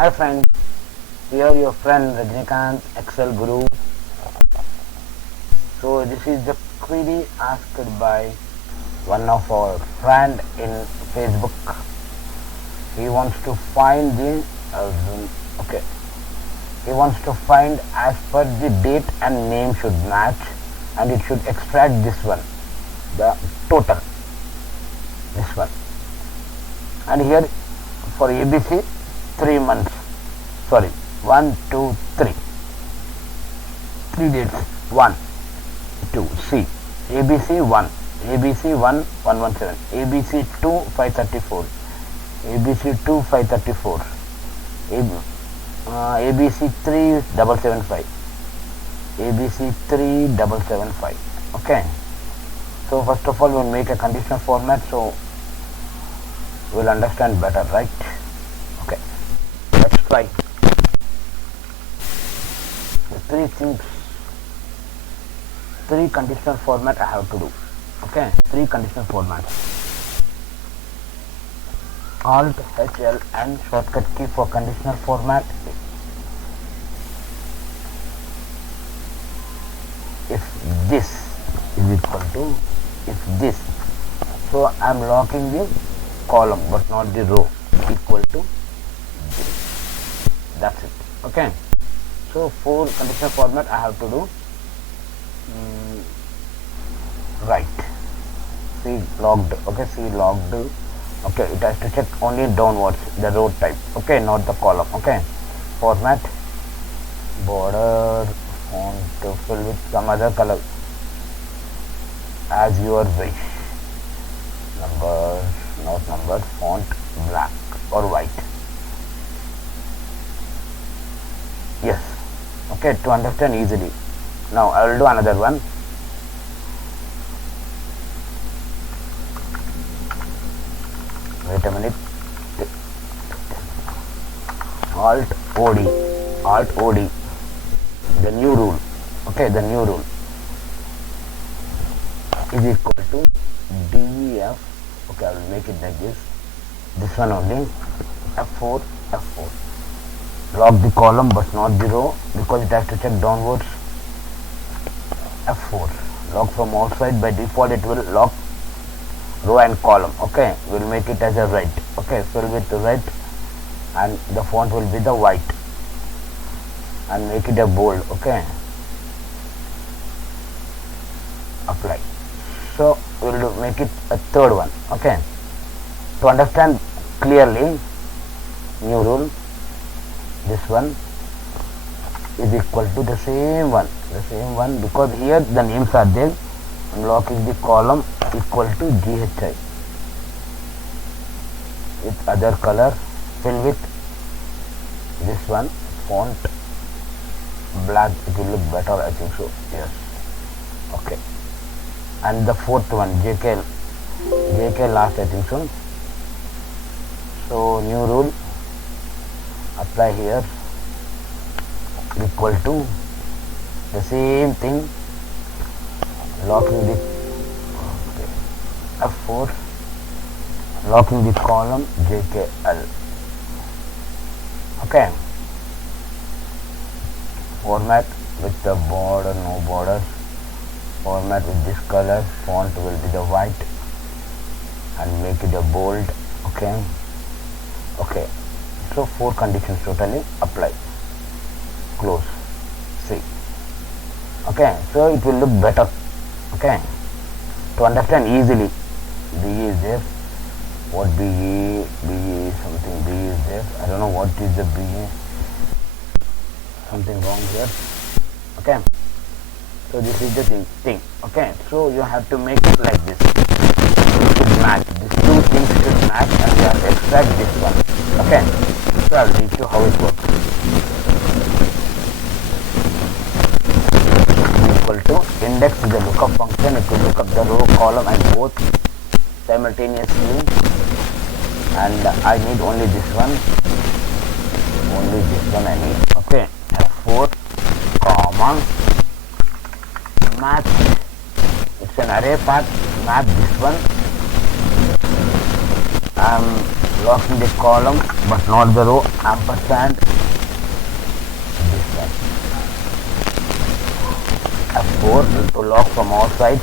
Hi friends, here your friend Rajnikant Excel Guru. So this is the query asked by one of our friend in Facebook. He wants to find the okay. He wants to find as per the date and name should match, and it should extract this one, the total, this one. And here for ABC 3 months, sorry, 1 2 3 dates, 1 2 C, ABC 1, ABC 1 117, ABC 2 534, ABC 2 534, ABC 3 775, ABC 3 775. Okay, so first of all we'll make a conditional format so we'll understand better, right? Okay, let's try. The three conditional format I have to do. Okay, 3 conditional formats. Alt HL and shortcut key for conditional format. If this is equal to, if this, so I am locking the column but not the row, equal to this. That's it. Okay, so 4 conditional format I have to do. Right, C logged. Okay, C logged. Okay, it has to check only downwards, the row type. Okay, not the column. Okay, format, border, font to fill with some other color as your wish. Numbers, not numbers, font black or white. Yes. Okay, to understand easily. Now I will do another one. Wait a minute. Alt OD, the new rule. Okay, the new rule is equal to DEF. Okay, I will make it like this. This one only. F4. Lock the column but not the row because it has to check downwards. F4. Lock from outside. By default it will lock row and column. Okay, we'll make it as a red. Okay, fill with the red and the font will be the white and make it a bold. Okay, apply. So we'll make it a third one. Okay, to understand clearly, new rule, this one is equal to the same one because here the names are there. I'm locking the column equal to GHI with other color, fill with this one, font black, it will look better, I think so. Yes. Okay, and the fourth one, JK last, I think so. So new rule, apply here, equal to the same thing, locking the F4, locking the column JKL. Okay, format with the border, no borders, format with this color, font will be the white and make it a bold. Okay, so 4 conditions totally. Apply, close, see. Okay, so it will look better. Okay, to understand easily, BE is there. What BE something, BE is there. I don't know what is the BE. Something wrong here. Okay, so this is the thing. Okay, so you have to make it like this. It should match. These 2 things should match, and we have to extract this one. Okay, so I'll teach you how it works. Equal to index is the lookup function. It will look up the row, column, and both simultaneously. And I need only this one. Only this one I need. Okay, F4, comma, match. It's an array path. Map this one. locking the column but not the row, ampersand this one. F4 to lock from all sides.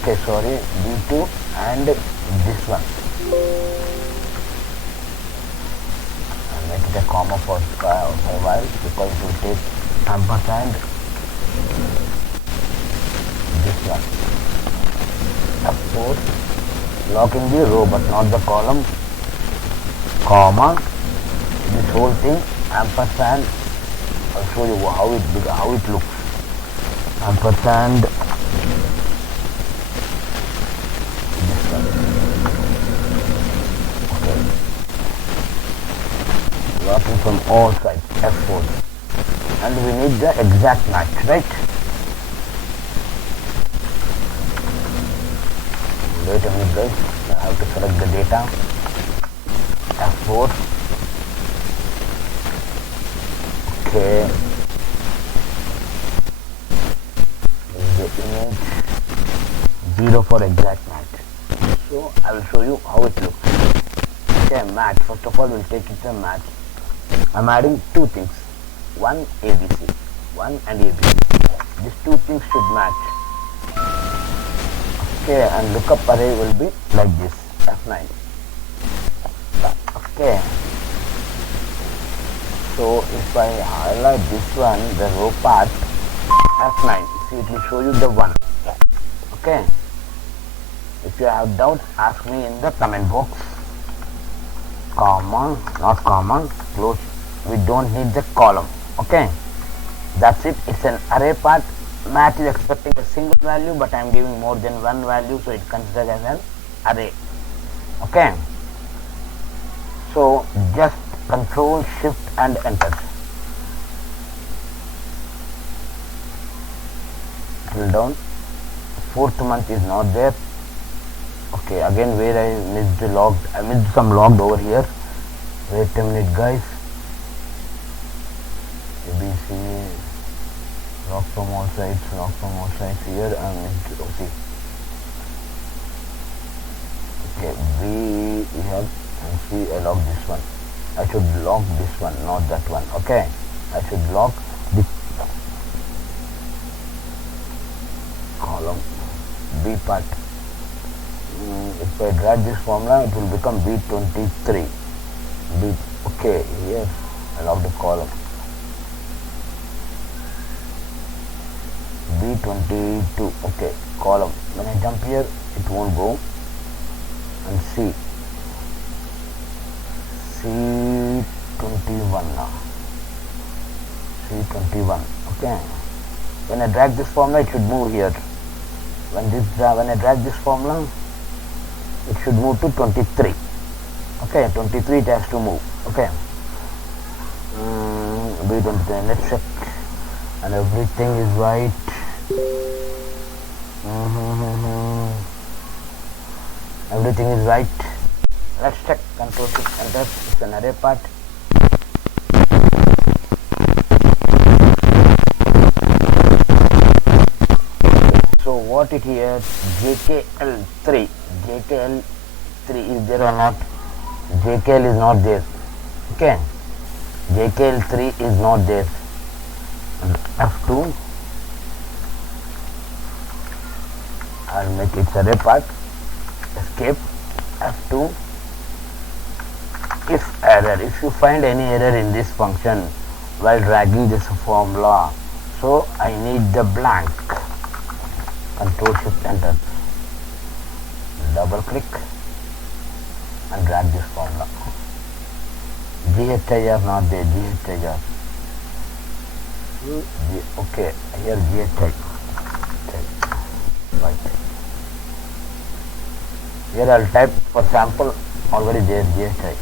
Okay, sorry, B2 and this one. I'll make it a comma for a while because it will take ampersand this one. F4 locking the row but not the column, comma, this whole thing, ampersand. I'll show you how it looks. Ampersand this one. Okay. Locking from all sides, F4. And we need the exact match, right? Wait a minute guys, I have to select the data. F4. Okay. This is the image. 0 for exact match. So I will show you how it looks. Okay, match. First of all, we'll take it a match. I'm adding two things. One ABC. One and ABC. These two things should match. Okay, and lookup array will be like this, F9. Okay, so if I highlight this one, the row part, F9, see it will show you the 1. Okay, if you have doubt, ask me in the comment box. Comma, not comma, close, we don't need the column. Okay, that's it, it's an array part. Match is expecting a single value, but I am giving more than one value, so it considered as an array. Okay, so just Control Shift and enter. Drill down. 4th month is not there. Okay, again where I missed some logged over here. Wait a minute guys. ABC. Lock from all sides here and okay. Okay, B we have and C I lock this one. I should lock this one, not that one. Okay, I should lock the column B part. If I drag this formula, it will become B23. B. Okay, here I lock the column. B22, okay, column. When I jump here, it won't go. And C21 now. C21, okay. When I drag this formula, it should move here. When I drag this formula, it should move to 23. Okay, 23 it has to move. Okay. B23, let's check. And everything is right. Everything is right. Let's check. Control Shift enter. It's an array part. So what it here? JKL3. JKL3 is there or not? JKL is not there. Okay. JKL3 is not there. F2. I'll make it array part. Escape. F2. If you find any error in this function while dragging this formula, so I need the blank. Control Shift enter. Double click and drag this formula. GHIR not there. GHIR. Okay, here GHI. Right. Here I'll type for sample, already there GHI.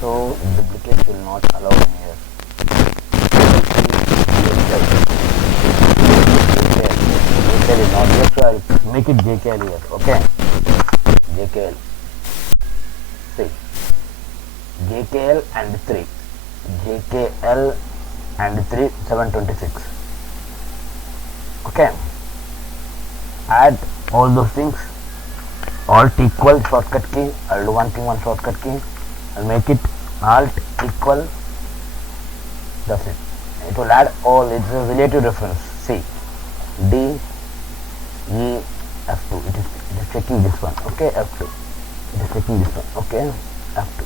So duplicate will not allow in here. JKL is not there, so I'll make it JKL here. Okay. JKL. See. JKL and 3. JKL and 3, 726. Okay. Add all those things. Alt equal shortcut key. I'll do one shortcut key. I'll make it alt equal. That's it. It will add all. It's a relative reference. See, D E F2. It is checking this one. Okay, F2. It is checking this one. Okay, F2.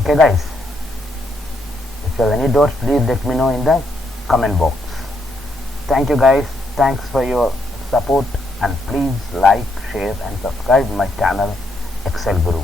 Okay, guys. If you have any doubts, please let me know in the comment box. Thank you, guys. Thanks for your support, and please like, share, and subscribe my channel Excel Guru.